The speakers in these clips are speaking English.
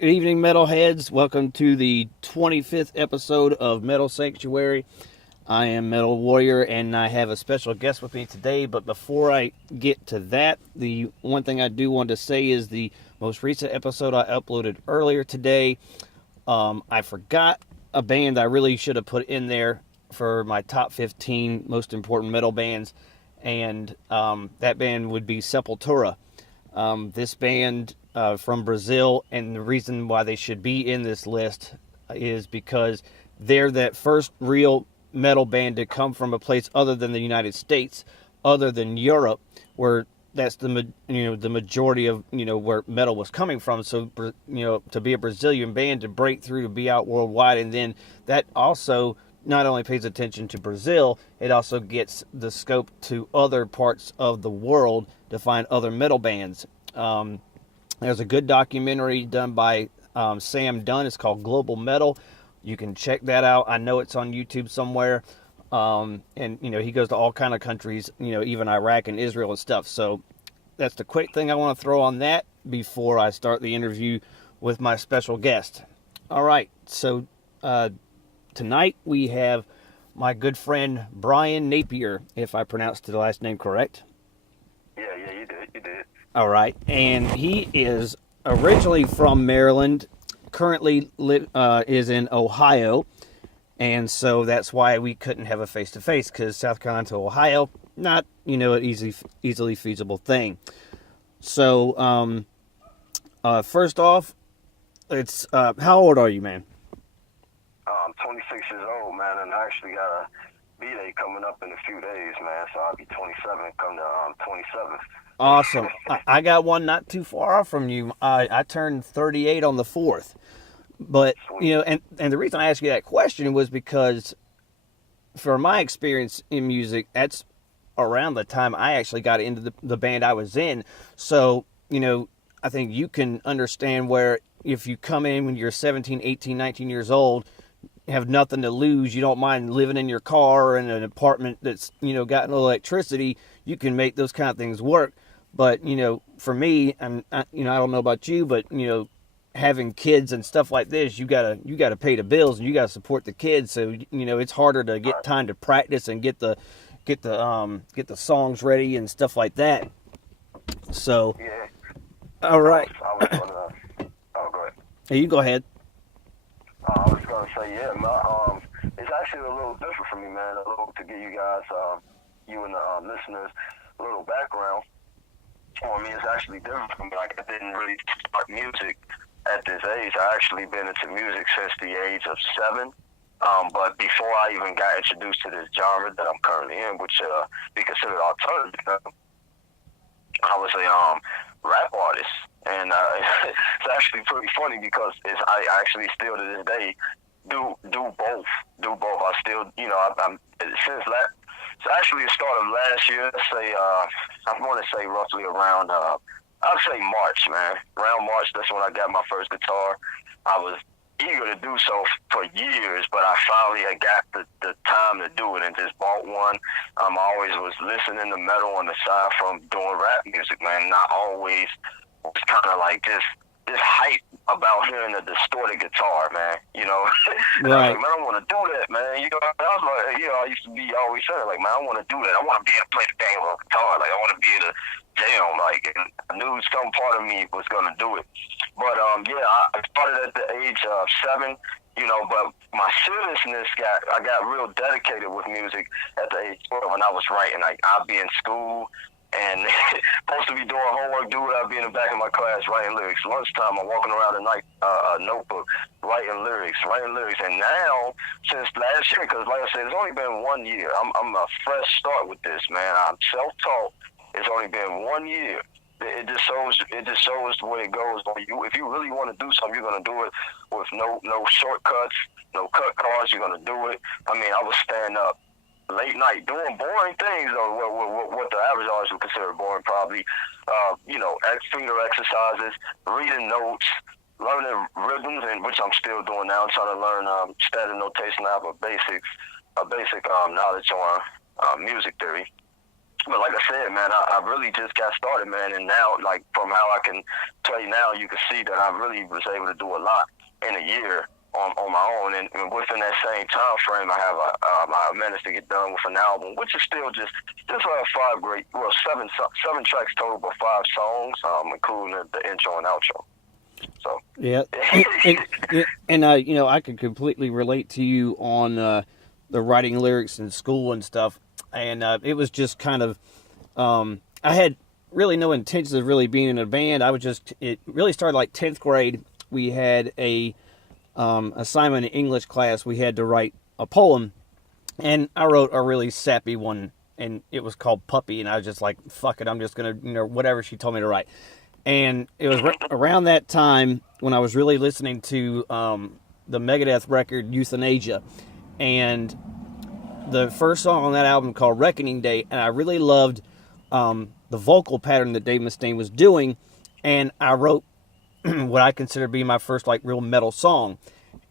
Good evening, metalheads. Welcome to the 25th episode of Metal Sanctuary. I am Metal Warrior, and I have a special guest with me today. But before I get to that, the one thing I do want to say is the most recent episode I uploaded earlier today. I forgot a band I really should have put in there for my top 15 most important metal bands, and that band would be Sepultura. This band from Brazil, and the reason why they should be in this list is because they're that first real metal band to come from a place other than the United States, other than Europe, where that's the majority of where metal was coming from. So to be a Brazilian band, to break through, to be out worldwide, and then that also not only pays attention to Brazil, it also gets the scope to other parts of the world to find other metal bands. There's a good documentary done by Sam Dunn. It's called Global Metal. You can check that out. I know it's on YouTube somewhere. And he goes to all kind of countries, even Iraq and Israel and stuff. So that's the quick thing I want to throw on that before I start the interview with my special guest. All right, so tonight we have my good friend Brian Napier, if I pronounced the last name correct. Yeah, you did. All right, and he is originally from Maryland, currently is in Ohio, and so that's why we couldn't have a face-to-face, because South Carolina to Ohio, not, an easily feasible thing. So, first off, it's, how old are you, man? I'm 26 years old, man, and I actually got a B-Day coming up in a few days, man, so I'll be 27 come to 27th. Awesome. I got one not too far off from you. I turned 38 on the 4th. But, and the reason I asked you that question was because for my experience in music, that's around the time I actually got into the band I was in. So, I think you can understand where if you come in when you're 17, 18, 19 years old, have nothing to lose, you don't mind living in your car or in an apartment that's, got no electricity, you can make those kind of things work. But, for me, I don't know about you, but, having kids and stuff like this, you gotta pay the bills and you gotta support the kids. So, it's harder to get time to practice and get the songs ready and stuff like that. So, yeah. all right. I was gonna, go ahead. Hey, you go ahead. I was gonna say, yeah, it's actually a little different for me, man. A little to give you guys, you and the listeners, a little background. I mean, it's actually different for me. Like, I didn't really start music at this age. I actually been into music since the age of 7. But before I even got introduced to this genre that I'm currently in, which be considered alternative, I was a rap artist, and it's actually pretty funny because I actually still to this day do both. I still, I'm since that. So actually, it started last year. Let's say I want to say roughly around I'd say March, man. Around March, that's when I got my first guitar. I was eager to do so for years, but I finally had got the time to do it and just bought one. I always was listening to metal on the side from doing rap music, man. Not always was kind of like this hype about hearing a distorted guitar, man. And I was like, man, I want to do that, man. I was like, I used to be always saying, like, man, I want to do that. I want to be able to play the dang little guitar. Like, I want to be able to jam. Like, and I knew some part of me was gonna do it. But I started at the age of 7. But my seriousness I got real dedicated with music at the age of 12 when I was writing. Like, I'd be in school and supposed to be doing homework, I'd be in the back of my class writing lyrics. Lunchtime, I'm walking around at night, a notebook, writing lyrics. And now, since last year, because like I said, it's only been 1 year. I'm a fresh start with this, man. I'm self-taught. It's only been 1 year. It just shows the way it goes. If you really want to do something, you're gonna do it with no shortcuts, no cut cards. You're gonna do it. I mean, I was stand up late night doing boring things, or what the average artist would consider boring, probably. Finger exercises, reading notes, learning rhythms, and which I'm still doing now. I'm trying to learn standard notation. I have a basic knowledge on music theory. But like I said, man, I really just got started, man, and now, like, from how I can tell you now, you can see that I really was able to do a lot in a year on my own, and within that same time frame, I have I managed to get done with an album, which is still just seven tracks total, but 5 songs, including the intro and outro. So yeah, and you know, I could completely relate to you on the writing lyrics in school and stuff, and it was just kind of I had really no intentions of really being in a band. It really started like 10th grade. We had a assignment in English class. We had to write a poem, and I wrote a really sappy one, and it was called Puppy, and I was just like, fuck it, I'm just gonna, you know, whatever she told me to write. And it was around that time when I was really listening to the Megadeth record Euthanasia, and the first song on that album called Reckoning Day, and I really loved the vocal pattern that Dave Mustaine was doing, and I wrote what I consider to be my first like real metal song.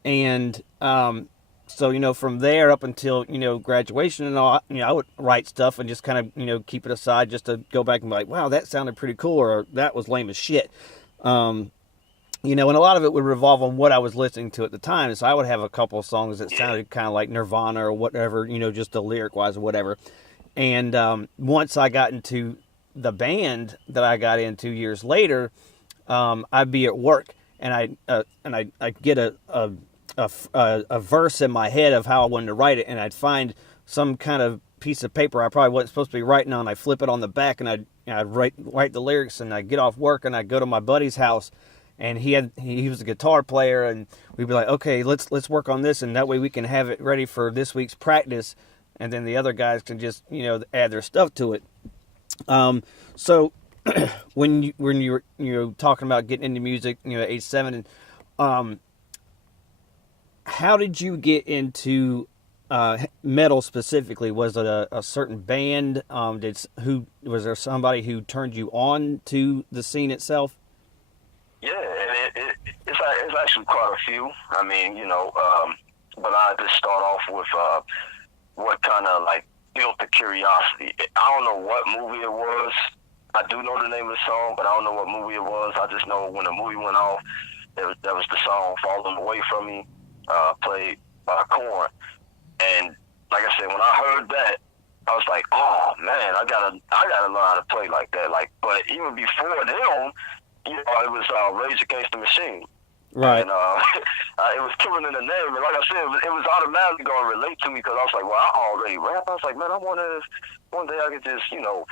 And so, you know, from there up until, you know, graduation and all, you know, I would write stuff and just kind of, you know, keep it aside just to go back and be like, wow, that sounded pretty cool, or that was lame as shit. You know, and a lot of it would revolve on what I was listening to at the time. So I would have a couple of songs that sounded kind of like Nirvana or whatever, you know, just the lyric wise or whatever. And once I got into the band that I got into years later, I'd be at work and I'd get a verse in my head of how I wanted to write it, and I'd find some kind of piece of paper I probably wasn't supposed to be writing on. I'd flip it on the back, and I'd write the lyrics, and I'd get off work, and I'd go to my buddy's house, and he was a guitar player, and we'd be like, okay, let's work on this, and that way we can have it ready for this week's practice, and then the other guys can just, you know, add their stuff to it. So when you were talking about getting into music, you know, at age 7, and how did you get into metal specifically? Was it a certain band? Was there somebody who turned you on to the scene itself? Yeah, and it's actually quite a few. I mean, you know, but I just start off with what kind of like built the curiosity. I don't know what movie it was. I do know the name of the song, but I don't know what movie it was. I just know when the movie went off, that was the song "Falling Away from Me," played by Korn. And like I said, when I heard that, I was like, oh man, I gotta learn how to play like that. Like, but even before them, you know, it was Rage Against the Machine. Right. And it was Killing in the Name. And like I said, it was automatically going to relate to me because I was like, well, I already rap. I was like, man, I wonder if one day I could just, you know,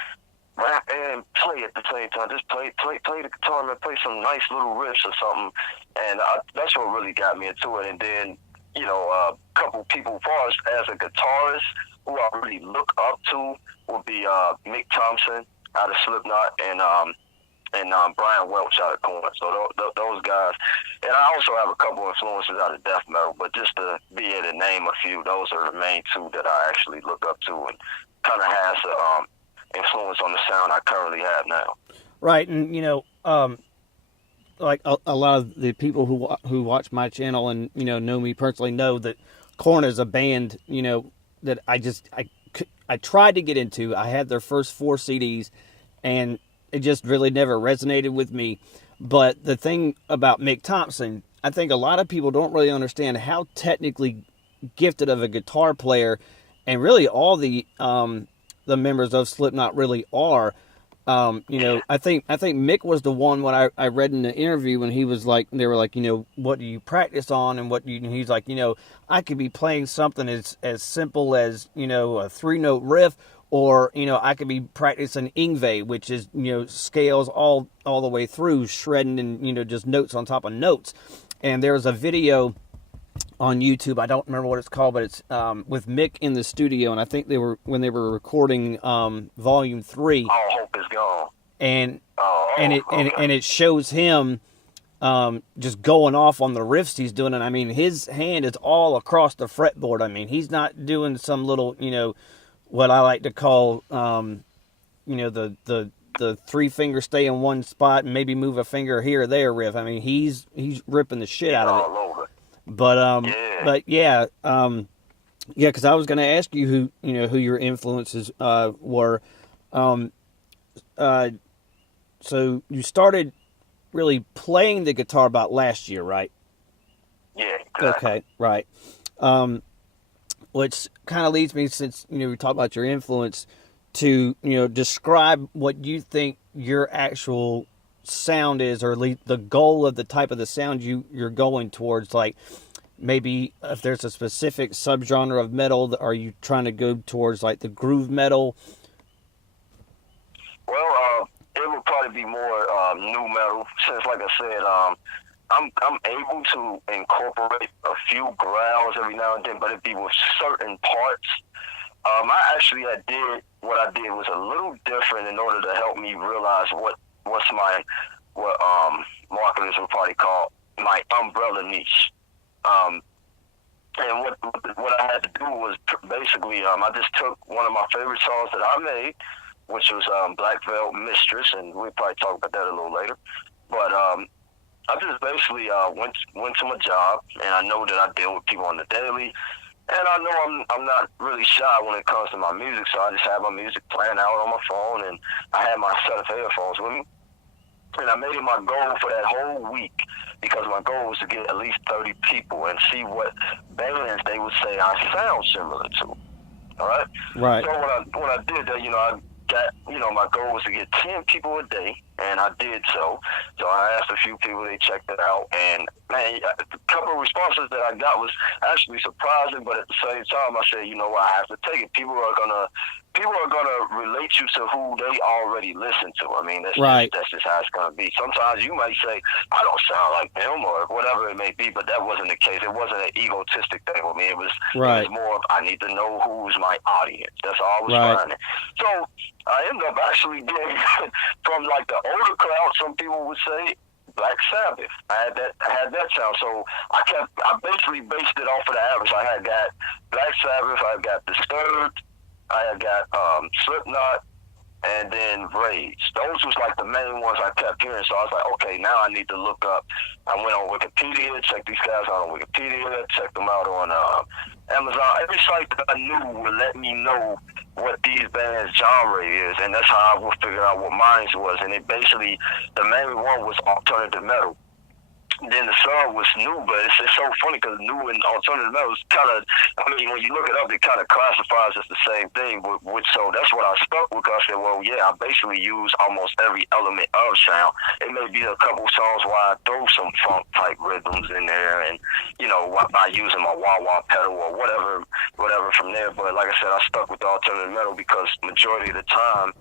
rap and play at the same time. Just play the guitar and play some nice little riffs or something. And that's what really got me into it. And then, you know, a couple people, as a guitarist, who I really look up to would be Mick Thompson out of Slipknot and Brian Welch out of Korn. So those guys. And I also have a couple influences out of death metal, but just to be able to name a few, those are the main two that I actually look up to and kind of has influence on the sound I currently have now. Right, and you know, like a lot of the people who watch my channel and, you know me personally know that Korn is a band, you know, that I tried to get into. I had their first 4 CDs, and it just really never resonated with me. But the thing about Mick Thompson, I think a lot of people don't really understand how technically gifted of a guitar player, and really all the members of Slipknot really are. You know, I think Mick was the one when I read in the interview when he was like, they were like, you know, what do you practice on, and and he's like, you know, I could be playing something as simple as, you know, a 3-note riff, or, you know, I could be practicing Yngwie, which is, you know, scales all the way through, shredding and, you know, just notes on top of notes. And there's a video on YouTube, I don't remember what it's called, but it's with Mick in the studio, and I think when they were recording Volume 3. All Hope Is Gone. And it shows him just going off on the riffs he's doing, and I mean his hand is all across the fretboard. I mean, he's not doing some little, you know, what I like to call you know, the 3-finger stay in one spot and maybe move a finger here or there riff. I mean, he's ripping the shit out of it. But yeah, because I was going to ask you who your influences were. So you started really playing the guitar about last year, right? Yeah, exactly. Okay, right. Which kind of leads me, since we talked about your influence, to describe what you think your actual sound is, or at least the goal of the type of the sound you're going towards. Like, maybe if there's a specific subgenre of metal, are you trying to go towards like the groove metal? Well, it would probably be more new metal, since, like I said, I'm able to incorporate a few growls every now and then, but it'd be with certain parts. I did what I did was a little different in order to help me realize what's my what marketers would probably call my umbrella niche. And what I had to do was basically I just took one of my favorite songs that I made, which was Black Veil Mistress, and we'll probably talk about that a little later. But I just basically went to my job, and I know that I deal with people on the daily, and I know I'm not really shy when it comes to my music, so I just have my music playing out on my phone, and I had my set of headphones with me. And I made it my goal for that whole week, because my goal was to get at least 30 people and see what bands they would say I sound similar to. All right? Right. So when I did that, I got, my goal was to get 10 people a day, and I did so. So I asked a few people, they checked it out, and man, a couple of responses that I got was actually surprising, but at the same time, I said, you know what, I have to take it. People are gonna relate you to who they already listen to. I mean, that's just how it's gonna be. Sometimes you might say, I don't sound like them, or whatever it may be, but that wasn't the case. It wasn't an egotistic thing with me. It was more of, I need to know who's my audience. That's all I was finding. So I ended up actually getting from like the older crowd, some people would say Black Sabbath. I had that sound. So I basically based it off of the average. I had got Black Sabbath, I got Disturbed, I had got Slipknot, and then Rage. Those was like the main ones I kept hearing. So I was like, okay, now I need to look up. I went on Wikipedia, checked these guys out on Wikipedia, checked them out on Amazon. Every site that I knew would let me know what these bands' genre is, and that's how I would figure out what mine was. And it basically, the main one was alternative metal. Then the song was new, but it's so funny because new and alternative metal is kind of, I mean, when you look it up, it kind of classifies as the same thing. So that's what I stuck with. I said, well, yeah, I basically use almost every element of sound. It may be a couple songs where I throw some funk type rhythms in there, and by using my wah-wah pedal or whatever from there. But like I said, I stuck with the alternative metal because majority of the time,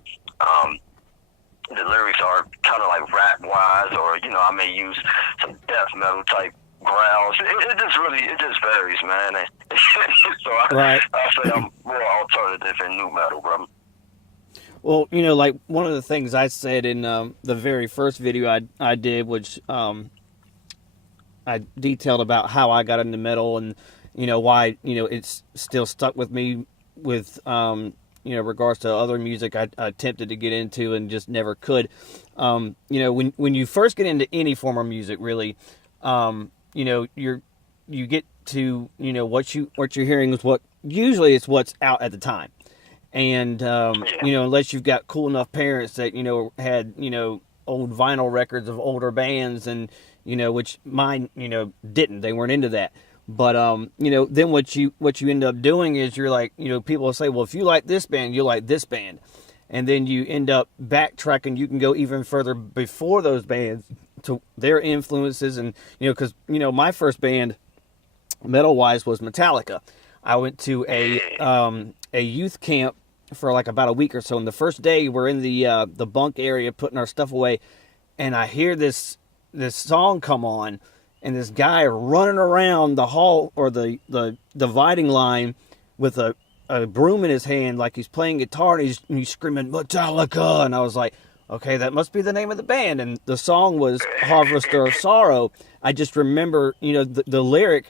the lyrics are kind of like rap-wise, or, I may use some death metal type growls. It just varies, man. So I say I'm more alternative and new metal, bro. Well, like one of the things I said in the very first video I did, which I detailed about how I got into metal and, why, it's still stuck with me with, regards to other music I attempted to get into and just never could. When you first get into any form of music, really, you get to, what you're hearing is usually it's what's out at the time. And, unless you've got cool enough parents that, had, old vinyl records of older bands, and, which mine, didn't, they weren't into that. But, then what you end up doing is you're like, people will say, well, if you like this band, you like this band. And then you end up backtracking. You can go even further before those bands to their influences. And, because, my first band, metal-wise, was Metallica. I went to a youth camp for like about a week or so. And the first day we're in the bunk area putting our stuff away. And I hear this song come on. And this guy running around the hall or the dividing line with a broom in his hand, like he's playing guitar, and he's screaming Metallica. And I was like, okay, that must be the name of the band. And the song was Harvester of Sorrow. I just remember, the lyric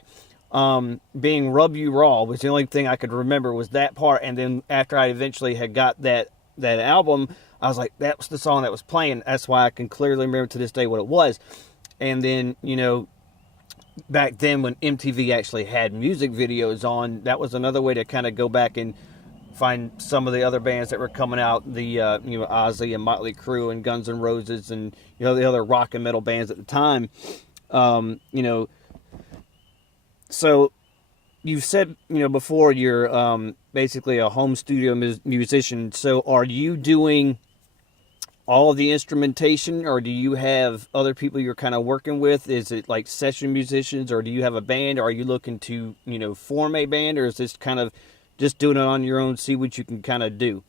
being Rub You Raw was the only thing I could remember, was that part. And then after I eventually had got that album, I was like, that was the song that was playing. That's why I can clearly remember to this day what it was. And then, back then when MTV actually had music videos on, that was another way to kind of go back and find some of the other bands that were coming out, the Ozzy and Motley Crue and Guns N' Roses and the other rock and metal bands at the time. So you've said before you're basically a home studio musician. So are you doing all of the instrumentation, or do you have other people you're kind of working with? Is it like session musicians, or do you have a band? Or are you looking to form a band, or is this kind of just doing it on your own, see what you can kind of do?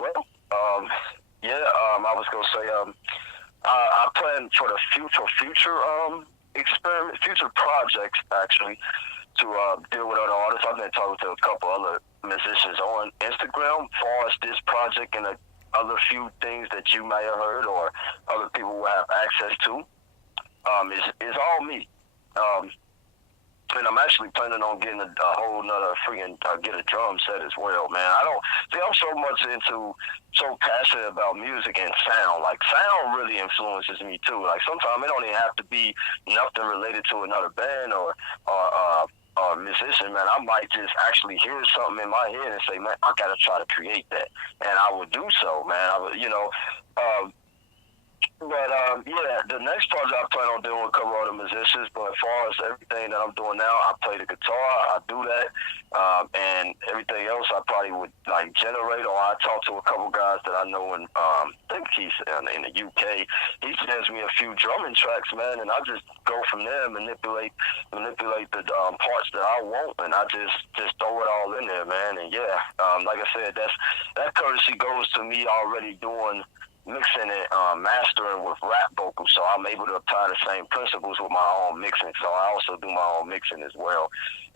Well, I was gonna say, I plan for the future experiment, future projects actually, to deal with other artists. I've been talking to a couple other musicians on Instagram as far as this project and the other few things that you may have heard or other people will have access to. Is all me. And I'm actually planning on getting a whole nother get a drum set as well, man. I'm so passionate about music and sound. Like, sound really influences me too. Like, sometimes it don't even have to be nothing related to another band or musician, man. I might just actually hear something in my head and say, man, I gotta try to create that. And I would do so, man. The next project I plan on doing with a couple other musicians, but as far as everything that I'm doing now, I play the guitar, I do that, and everything else I probably would like generate, or I talk to a couple guys that I know in, I think he's in the UK. He sends me a few drumming tracks, man, and I just go from there, manipulate the parts that I want, and I just throw it all in there, man. And like I said, that courtesy goes to me already doing mixing and mastering with rap vocals, so I'm able to apply the same principles with my own mixing. So I also do my own mixing as well,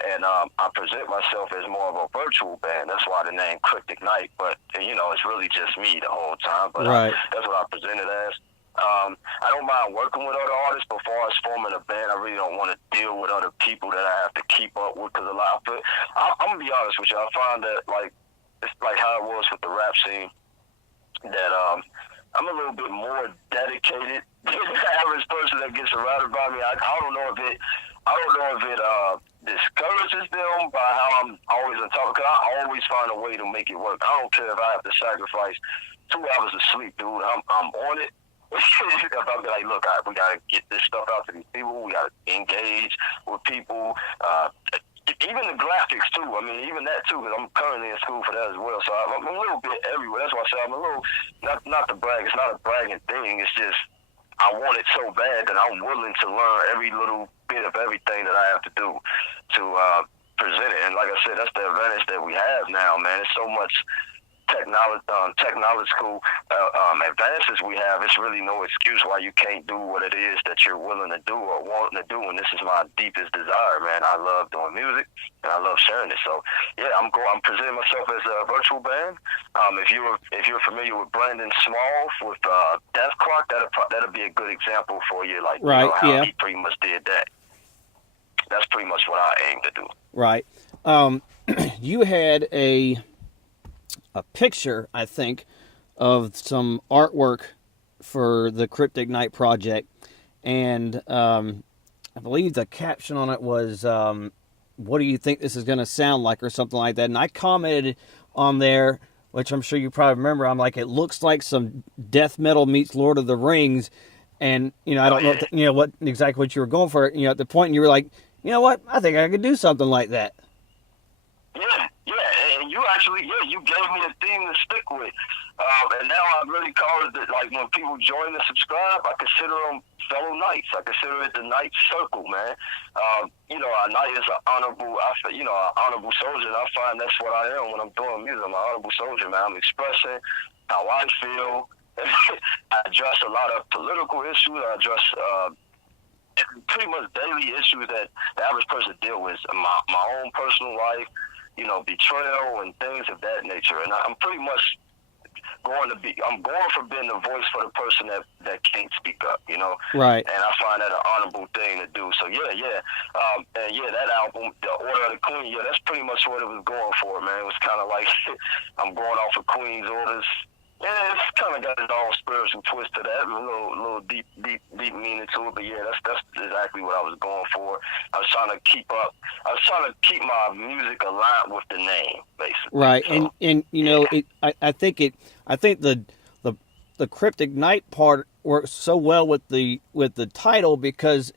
and I present myself as more of a virtual band. That's why the name Kryptic Night, but it's really just me the whole time. But right. That's what I present it as. I don't mind working with other artists, but as far as forming a band, I really don't want to deal with other people that I have to keep up with, because I'm gonna be honest with you, I find that it's like how it was with the rap scene, that I'm a little bit more dedicated than the average person that gets surrounded by me. I don't know if it discourages them by how I'm always on top, because I always find a way to make it work. I don't care if I have to sacrifice 2 hours of sleep, dude. I'm on it. If I'll be like, look, we gotta get this stuff out to these people. We gotta engage with people. Even the graphics too. I mean, even that too, because I'm currently in school for that as well. So I'm a little bit everywhere. That's why I say I'm a little, not to brag. It's not a bragging thing. It's just I want it so bad that I'm willing to learn every little bit of everything that I have to do to present it. And like I said, that's the advantage that we have now, man. It's so much technological advances we have. It's really no excuse why you can't do what it is that you're willing to do or wanting to do. And this is my deepest desire, man. I love doing music and I love sharing it. So I'm presenting myself as a virtual band. If you're familiar with Brandon Small with Death Clock, that'll be a good example for you. Like, right, how he pretty much did that. That's pretty much what I aim to do. Right. You had a picture, I think, of some artwork for the Kryptic Night project, and I believe the caption on it was, what do you think this is going to sound like, or something like that. And I commented on there, which I'm sure you probably remember, I'm like, it looks like some death metal meets Lord of the Rings. And I don't know what exactly what you were going for, at the point, and you were like, you know what, I think I could do something like that. And you actually, you gave me a theme to stick with. And now I really call it, like, when people join and subscribe, I consider them fellow knights. I consider it the Knight Circle, man. A knight is an honorable soldier, and I find that's what I am when I'm doing music. I'm an honorable soldier, man. I'm expressing how I feel. I address a lot of political issues. I address pretty much daily issues that the average person deal with. My own personal life, betrayal and things of that nature. And I'm pretty much going for being the voice for the person that can't speak up, Right. And I find that an honorable thing to do. So that album, The Order of the Queen, that's pretty much what it was going for, man. It was kind of like I'm going off of Queen's orders, Yeah, it's kind of got its own spiritual twist to that, a little deep meaning to it. But yeah, that's exactly what I was going for. I was trying to keep up. I was trying to keep my music aligned with the name, basically. Right, So, and you know, I think the Kryptic Night part works so well with the title, because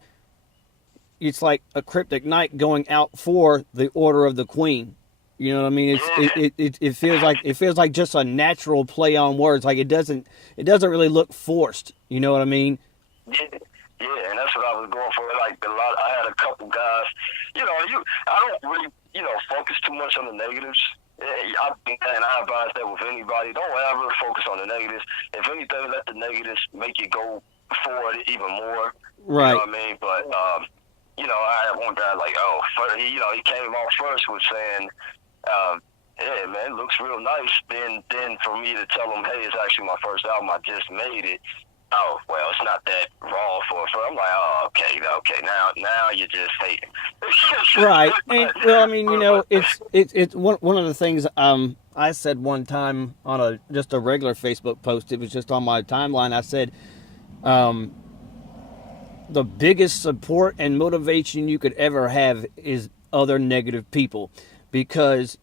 it's like a Kryptic Knight going out for the Order of the Queen. You know what I mean? It feels like just a natural play on words. Like it doesn't really look forced. You know what I mean? Yeah, and that's what I was going for. Like I had a couple guys. I don't really focus too much on the negatives. I think, and I advise that with anybody, don't ever focus on the negatives. If anything, let the negatives make you go forward even more. Right. You know what I mean? But I had one guy like, he came off first with saying, "Yeah, man, it looks real nice." Then for me to tell him, "Hey, it's actually my first album. I just made it." Oh, well, it's not that raw for. I'm like, oh, okay, now you're just hating. Right, and well, I mean, it's one of the things I said one time on just a regular Facebook post. It was just on my timeline. I said, the biggest support and motivation you could ever have is other negative people, because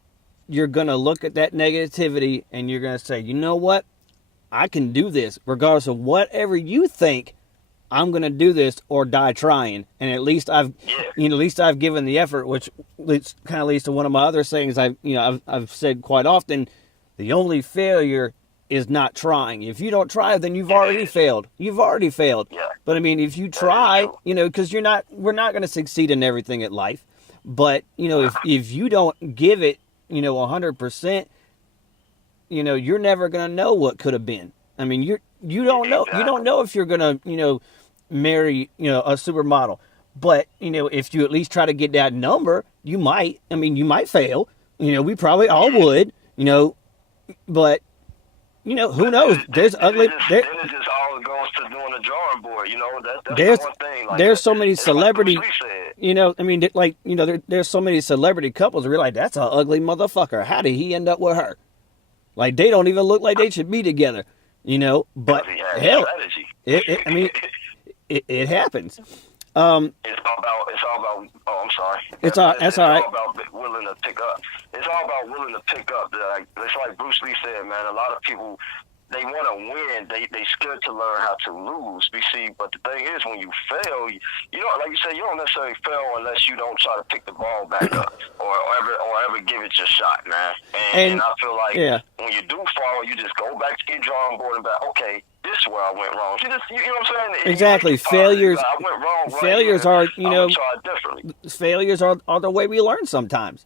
you're gonna look at that negativity and you're gonna say, you know what? I can do this, regardless of whatever you think. I'm going to do this or die trying, and at least I've given the effort, which kind of leads to one of my other sayings. I've said quite often, the only failure is not trying. If you don't try, then you've already failed. You've already failed. Yeah. But I mean, if you try, because we're not going to succeed in everything at life. But if you don't give it, 100%. You're never going to know what could have been. I mean, you don't know. You don't know if you're going to, marry, a supermodel. But, if you at least try to get that number, you might. I mean, you might fail. We probably all would, but, who knows? There's ugly. Then it just all goes to doing a drawing board, that's there's, the one thing. Like, there's so many celebrity, like there's so many celebrity couples where you're like, that's an ugly motherfucker. How did he end up with her? Like, they don't even look like they should be together, but hell, it happens. It's all about. Oh, I'm sorry. That's all right. It's all about willing to pick up. It's all about willing to pick up. It's like Bruce Lee said, man. A lot of people, they want to win. They scared to learn how to lose. But the thing is, when you fail, like you said, you don't necessarily fail unless you don't try to pick the ball back up or ever give it your shot, man. And I feel like when you do fall, you just go back to your drawing board and be like, okay, this is where I went wrong. You know what I'm saying? Exactly. Failures. I went wrong. Failures are, I'm gonna try it differently. Failures are the way we learn sometimes.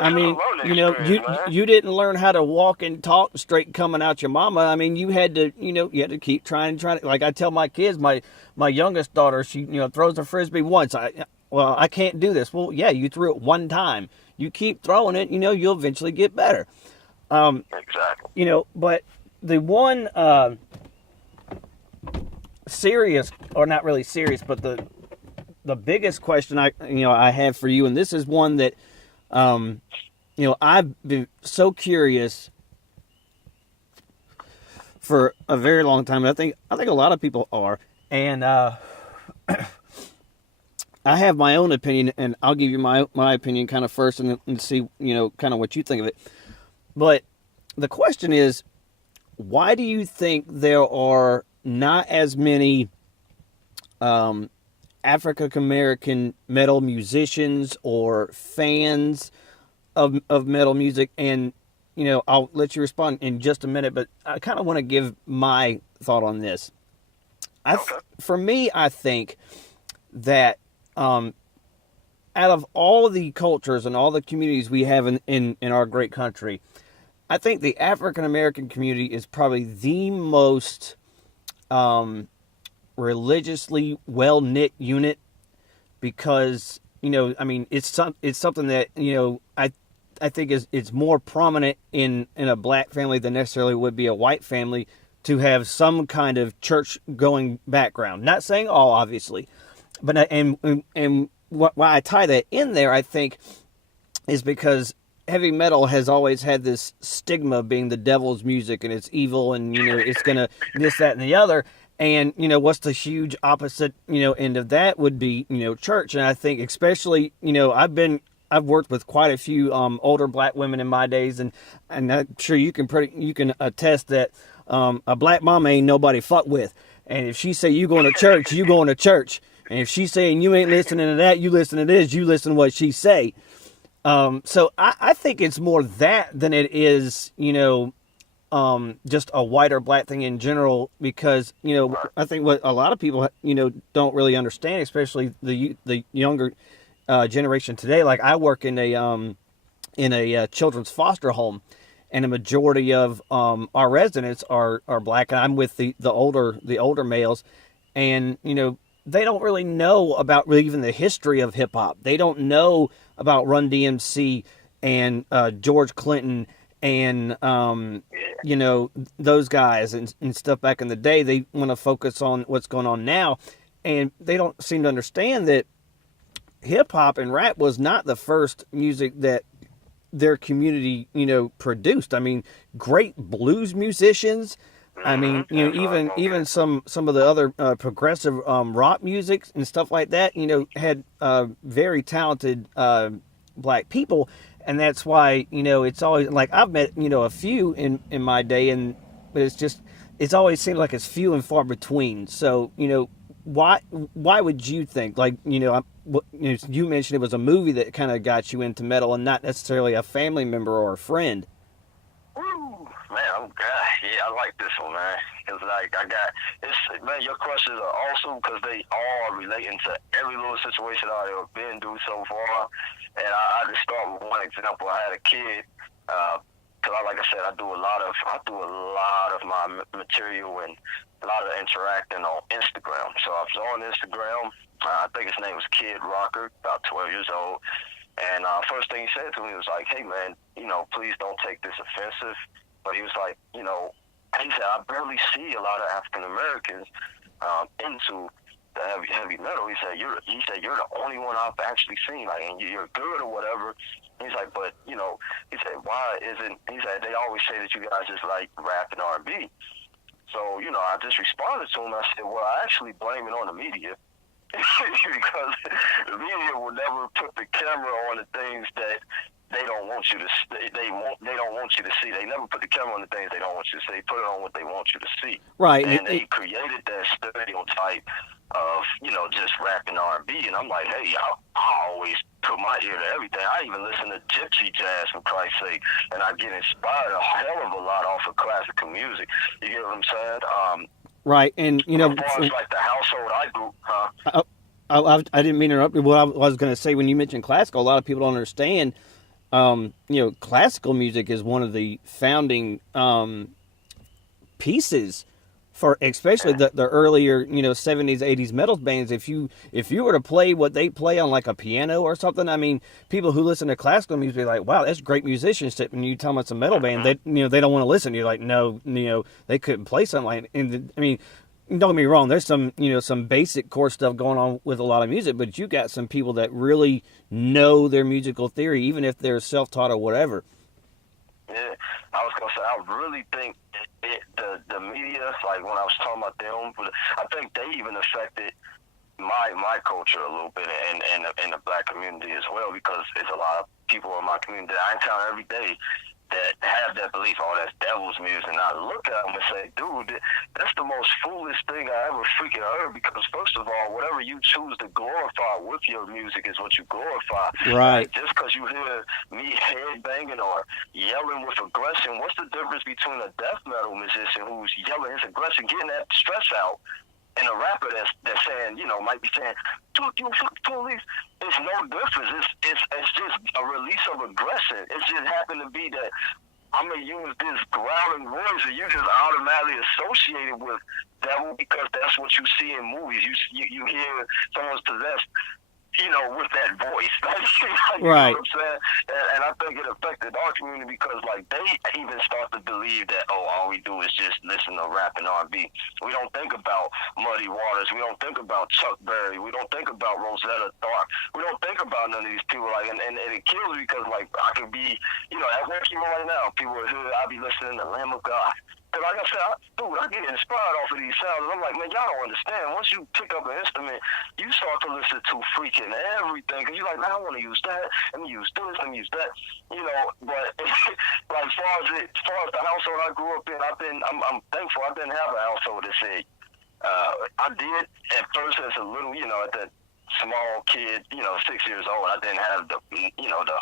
I mean, you didn't learn how to walk and talk straight coming out your mama. I mean, you had to keep trying. Like I tell my kids, my youngest daughter, she throws a frisbee once. I can't do this. Well, yeah, you threw it one time. You keep throwing it, you'll eventually get better. Exactly. But the one serious, or not really serious, but the biggest question I have for you, and this is one that I've been so curious for a very long time. I think a lot of people are, and I have my own opinion, and I'll give you my opinion kind of first, and see kind of what you think of it. But the question is, why do you think there are not as many African American metal musicians or fans of metal music? And I'll let you respond in just a minute, but I kind of want to give my thought on this. For me, I think that out of all the cultures and all the communities we have in our great country, I think the African American community is probably the most religiously well-knit unit, because it's something that I think it's more prominent in a black family than necessarily would be a white family, to have some kind of church going background. Not saying all, obviously, but and why I tie that in there, I think, is because heavy metal has always had this stigma being the devil's music and it's evil and it's gonna this, that, and the other. And what's the huge opposite end of that would be church. And I think especially I've worked with quite a few older black women in my days, and I'm sure you can attest that a black mama ain't nobody fuck with. And if she say you going to church, you going to church. And if she's saying you ain't listening to that, you listen to this, you listen to what she say. So I think it's more that than it is, just a white or black thing in general, because, I think what a lot of people, don't really understand, especially the younger generation today. Like I work in a children's foster home, and a majority of our residents are black, and I'm with the older males, and they don't really know about really even the history of hip hop. They don't know about Run DMC and George Clinton and those guys and stuff back in the day. They want to focus on what's going on now, and they don't seem to understand that hip hop and rap was not the first music that their community produced. I mean, great blues musicians. I mean, even some of the other progressive rock music and stuff like that, had very talented black people, and that's why it's always like I've met a few in my day, but it's always seems like it's few and far between. So why would you think, like you mentioned it was a movie that kind of got you into metal and not necessarily a family member or a friend? Man, yeah, I like this one, man. Cause like man, your questions are awesome because they all relating to every little situation I've ever been through so far. And I just start with one example. I had a kid, cause like I said, I do a lot of my material and a lot of interacting on Instagram. So I was on Instagram. I think his name was Kid Rocker, about 12 years old. And first thing he said to me was like, "Hey, man, please don't take this offensive." But he was like, he said, "I barely see a lot of African Americans into the heavy metal." He said, "You're the only one I've actually seen, like, and you're good or whatever." He's like, "But he said, why isn't?" He said, "They always say that you guys just like rap and R&B." So I just responded to him. I said, "Well, I actually blame it on the media." Because the media will never put the camera on the things that they don't want you to. They don't want you to see. They never put the camera on the things they don't want you to see. They put it on what they want you to see. Right. And they created that stereotype of just rap and R&B. And I'm like, hey, I always put my ear to everything. I even listen to gypsy jazz, for Christ's sake, and I get inspired a hell of a lot off of classical music. You get what I'm saying? Right, and as far as like the household I grew, huh? I didn't mean to interrupt you. What I was going to say, when you mentioned classical, a lot of people don't understand. Classical music is one of the founding pieces for especially the earlier 70s 80s metal bands. If you were to play what they play on like a piano or something, I mean, people who listen to classical music are like, wow, that's great musicianship. When you tell them it's a metal band, they they don't want to listen. You're like, no, they couldn't play something like. And I mean, don't get me wrong, there's some some basic core stuff going on with a lot of music, but you got some people that really know their musical theory, even if they're self-taught or whatever. Yeah, I was gonna say, I really think the media, like when I was talking about them, I think they even affected my culture a little bit, and the black community as well, because there's a lot of people in my community that I encounter every day that have that belief, oh, that's devil's music. And I look at them and say, dude, that's the most foolish thing I ever freaking heard, because first of all, whatever you choose to glorify with your music is what you glorify. Right. Like, just because you hear me headbanging or yelling with aggression, what's the difference between a death metal musician who's yelling his aggression, getting that stress out, and a rapper that's saying, might be saying, "Fuck you, fuck the police"? It's no difference. It's just a release of aggression. It just happened to be that I'm gonna use this growling voice, and you just automatically associate it with devil because that's what you see in movies. You hear someone's possessed. with that voice. You Right. know what I'm saying? And I think it affected our community because, like, they even start to believe that, oh, all we do is just listen to rap and R&B. We don't think about Muddy Waters. We don't think about Chuck Berry. We don't think about Rosetta Tharpe. We don't think about none of these people. Like, and it kills me because, like, I could be, at work even right now. People are here. I'll be listening to Lamb of God. And like I said, I get inspired off of these sounds. I'm like, man, y'all don't understand. Once you pick up an instrument, you start to listen to freaking everything. Because you're like, man, I want to use that. Let me use this. Let me use that. But like, as far as the household I grew up in, I'm thankful I didn't have a household that said, I did at first as a little, at that small kid, 6 years old. I didn't have the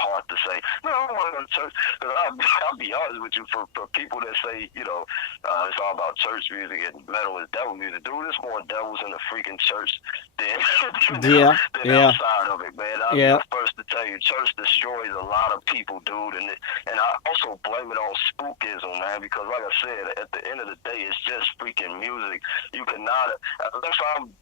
heart to say, no, I don't want to go to church. Because I'll be honest with you, for people that say, it's all about church music and metal is devil music, dude, there's more devils in the freaking church than outside of it, man. I'm the first to tell you, church destroys a lot of people, dude. And I also blame it on spookism, man, because like I said, at the end of the day, it's just freaking music. You cannot, that's why I'm,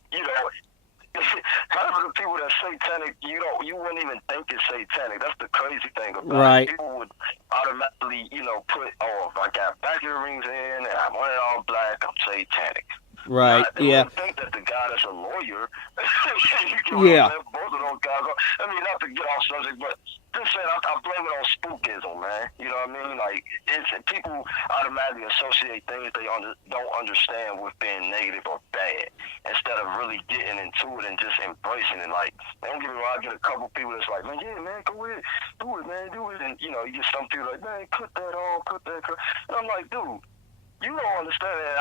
half of the people that satanic, you wouldn't even think it's satanic. That's the crazy thing about it. People would automatically, put, oh, if I got back earrings in and I want it all black, I'm satanic. Right. They wouldn't think that the guy that's a lawyer, both of those guys. I mean, not to get off subject, but just saying, I blame it on spookism, man. You know what I mean? Like, people automatically associate things they don't understand with being negative or bad, instead of really getting into it and just embracing it. Like, don't get me wrong, I get a couple people that's like, man, yeah, man, go ahead, do it, man, do it. And, you get some people like, man, cut that on, cut that. And I'm like, dude, you don't understand that.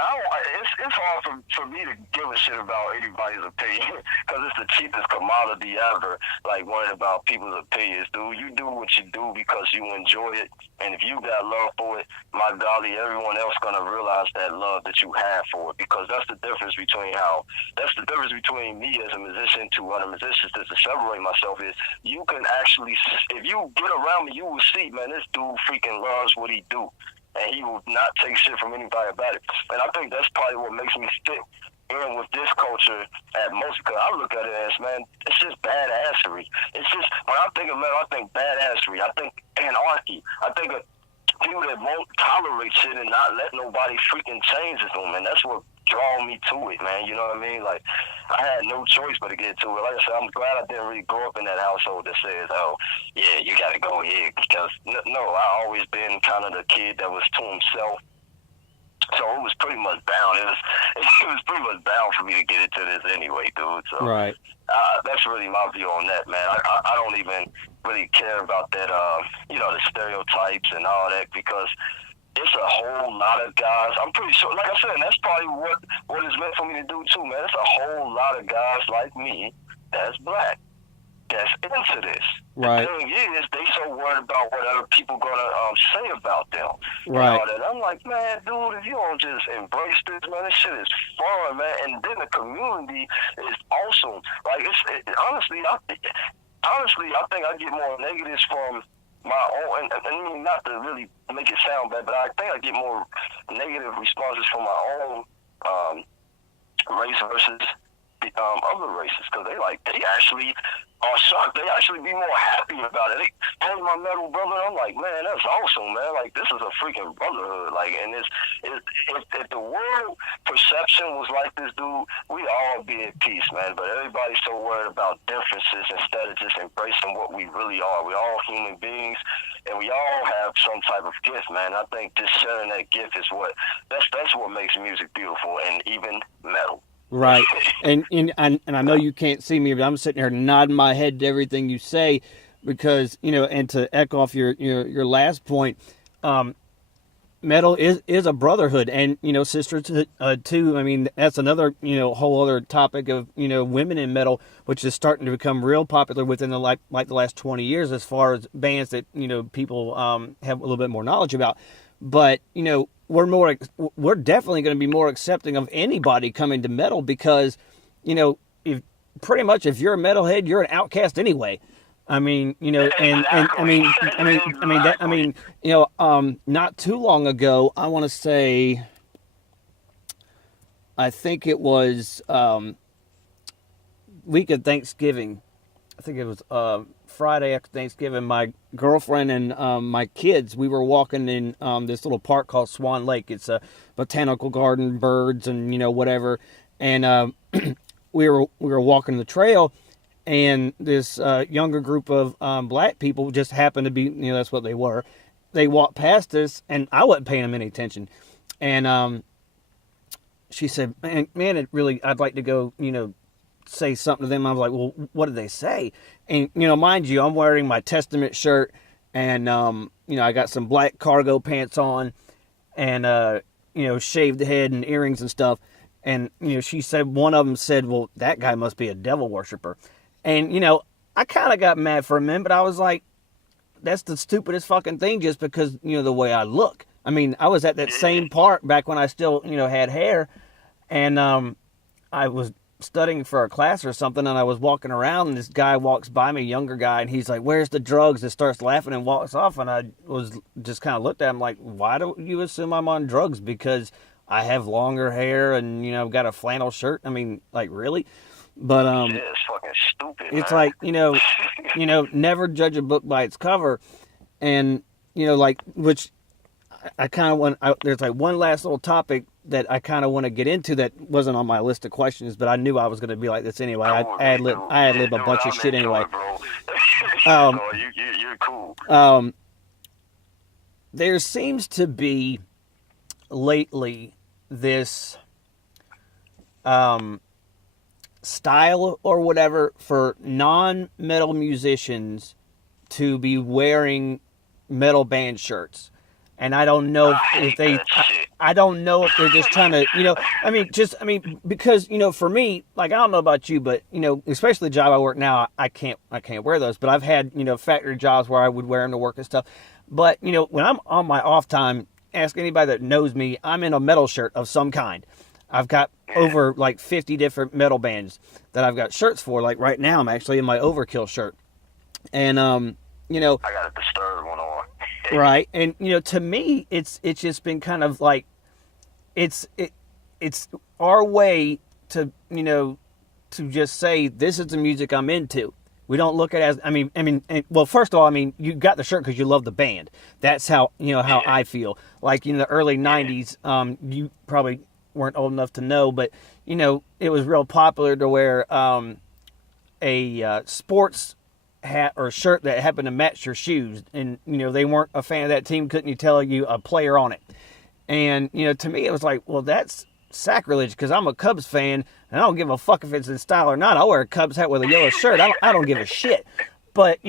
It's hard for me to give a shit about anybody's opinion because it's the cheapest commodity ever. Like, worrying about people's opinions, dude. You do what you do because you enjoy it, and if you got love for it, my golly, everyone else gonna realize that love that you have for it, because that's the difference between me as a musician to other musicians. To separate myself is you can actually, if you get around me, you will see, man, this dude freaking loves what he do. And he will not take shit from anybody about it. And I think that's probably what makes me fit in with this culture at most, because I look at it as, man, it's just badassery. It's just, when I think of metal, I think badassery. I think anarchy. I think of people that won't tolerate shit and not let nobody freaking change them. And that's what draw me to it, man. You know what I mean? Like, I had no choice but to get to it. Like I said, I'm glad I didn't really grow up in that household that says, oh, yeah, you got to go here. Because, no, I always been kind of the kid that was to himself. So it was pretty much bound. It was pretty much bound for me to get into this anyway, dude. So right. That's really my view on that, man. I don't even really care about that, the stereotypes and all that, because it's a whole lot of guys. I'm pretty sure, like I said, and that's probably what it's meant for me to do too, man. It's a whole lot of guys like me that's black, that's into this. Right. The thing is, they so worried about what other people gonna say about them. Right. And all that. I'm like, man, dude, if you don't just embrace this, man, this shit is fun, man. And then the community is awesome. Like, honestly, I think I get more negatives from my own, and I mean, not to really make it sound bad, but I think I get more negative responses from my own race versus other races, because they actually are shocked. They actually be more happy about it. Hey, my metal brother, I'm like, man, that's awesome, man. Like, this is a freaking brotherhood. Like, and if the world perception was like this, dude, we'd all be at peace, man. But everybody's so worried about differences instead of just embracing what we really are. We're all human beings, and we all have some type of gift, man. I think just sharing that gift is that's what makes music beautiful, and even metal. Right. And I know you can't see me, but I'm sitting here nodding my head to everything you say, because, and to echo off your last point, metal is a brotherhood, and, sister too. I mean, that's another, whole other topic of, women in metal, which is starting to become real popular within the like the last 20 years, as far as bands that, people have a little bit more knowledge about. But, we're definitely going to be more accepting of anybody coming to metal, because, if you're a metalhead, you're an outcast anyway. I mean, not too long ago, I want to say, I think it was week of Thanksgiving. I think it was Friday after Thanksgiving, my girlfriend and my kids, we were walking in this little park called Swan Lake. It's a botanical garden, birds and, whatever. And we were walking the trail, and this younger group of black people just happened to be, that's what they were. They walked past us, and I wasn't paying them any attention. And she said, man, I'd like to go, say something to them. I was like, well, what did they say? And, mind you, I'm wearing my Testament shirt, and, I got some black cargo pants on, and, shaved head and earrings and stuff. And, she said, one of them said, well, that guy must be a devil worshiper. And, I kind of got mad for a minute, but I was like, that's the stupidest fucking thing, just because, the way I look. I mean, I was at that same park back when I still, had hair, and I was studying for a class or something, and I was walking around, and this guy walks by me, younger guy, and he's like, where's the drugs? And starts laughing and walks off, and I was just kind of looked at him like, why do you assume I'm on drugs? Because I have longer hair and, I've got a flannel shirt. I mean, like, really? But it's fucking stupid. It's man. Like, never judge a book by its cover. And, which I kind of want, there's like one last little topic that I kind of want to get into that wasn't on my list of questions, but I knew I was going to be like this anyway. I ad lib a bunch of shit anyway. You're cool. There seems to be lately this style or whatever for non-metal musicians to be wearing metal band shirts. And I don't know if I don't know if they're just trying to, because, for me, like, I don't know about you, but, especially the job I work now, I can't wear those, but I've had, factory jobs where I would wear them to work and stuff. But, when I'm on my off time, ask anybody that knows me, I'm in a metal shirt of some kind. I've got over like 50 different metal bands that I've got shirts for. Like right now, I'm actually in my Overkill shirt. And, I got a Disturbed one on. Right. And, to me, it's just been kind of like, it's our way to, to just say, this is the music I'm into. We don't look at it as, well, first of all, you got the shirt because you love the band. That's how, how I feel. Like in the early 90s, you probably weren't old enough to know, but, it was real popular to wear a sports hat or shirt that happened to match your shoes. And, they weren't a fan of that team, couldn't you tell you a player on it? And, to me, it was like, well, that's sacrilege because I'm a Cubs fan and I don't give a fuck if it's in style or not. I'll wear a Cubs hat with a yellow shirt. I don't give a shit. But,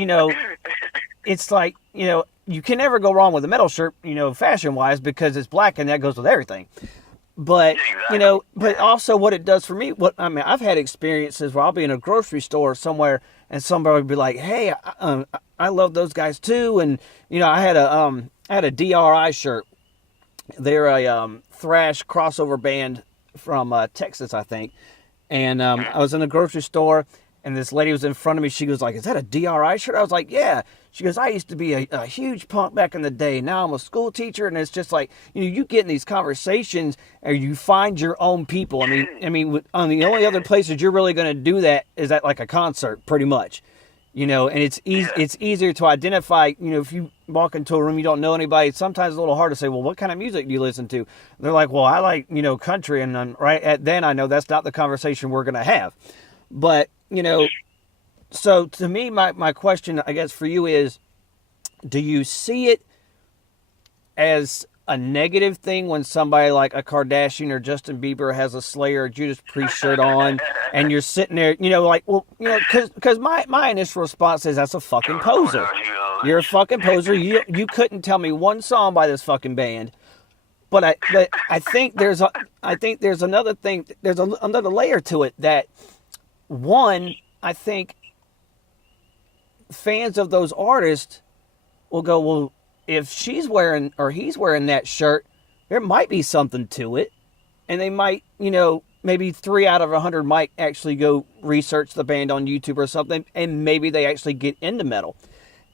it's like, you can never go wrong with a metal shirt, fashion wise, because it's black and that goes with everything. But, but also what it does for me, I've had experiences where I'll be in a grocery store somewhere and somebody would be like, hey, I love those guys too. And, I had a DRI shirt. They're a thrash crossover band from Texas, I think. And I was in a grocery store, and this lady was in front of me. She was like, is that a DRI shirt? I was like, yeah. She goes, I used to be a huge punk back in the day. Now I'm a school teacher. And it's just like, you get in these conversations and you find your own people. On the only other places you're really going to do that is at like a concert, pretty much. And it's easier to identify, if you walk into a room, you don't know anybody. Sometimes it's a little hard to say, well, what kind of music do you listen to? They're like, well, I like, country. And then I know that's not the conversation we're going to have. But, so to me, my question, I guess, for you is, do you see it as a negative thing when somebody like a Kardashian or Justin Bieber has a Slayer or Judas Priest shirt on and you're sitting there, because my initial response is that's a fucking poser. You're a fucking poser. You couldn't tell me one song by this fucking band. But I think there's another thing. There's another layer to it that, one, I think fans of those artists will go, well, if she's wearing or he's wearing that shirt, there might be something to it. And they might, maybe 3 out of 100 might actually go research the band on YouTube or something. And maybe they actually get into metal.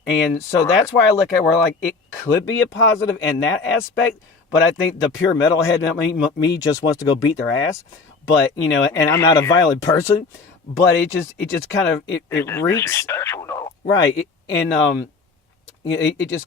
And so that's why I look at where like it could be a positive in that aspect. But I think the pure metalhead, me just wants to go beat their ass. But, and I'm not a violent person. but it just kind of it It's just reeks disrespectful though. right, and it just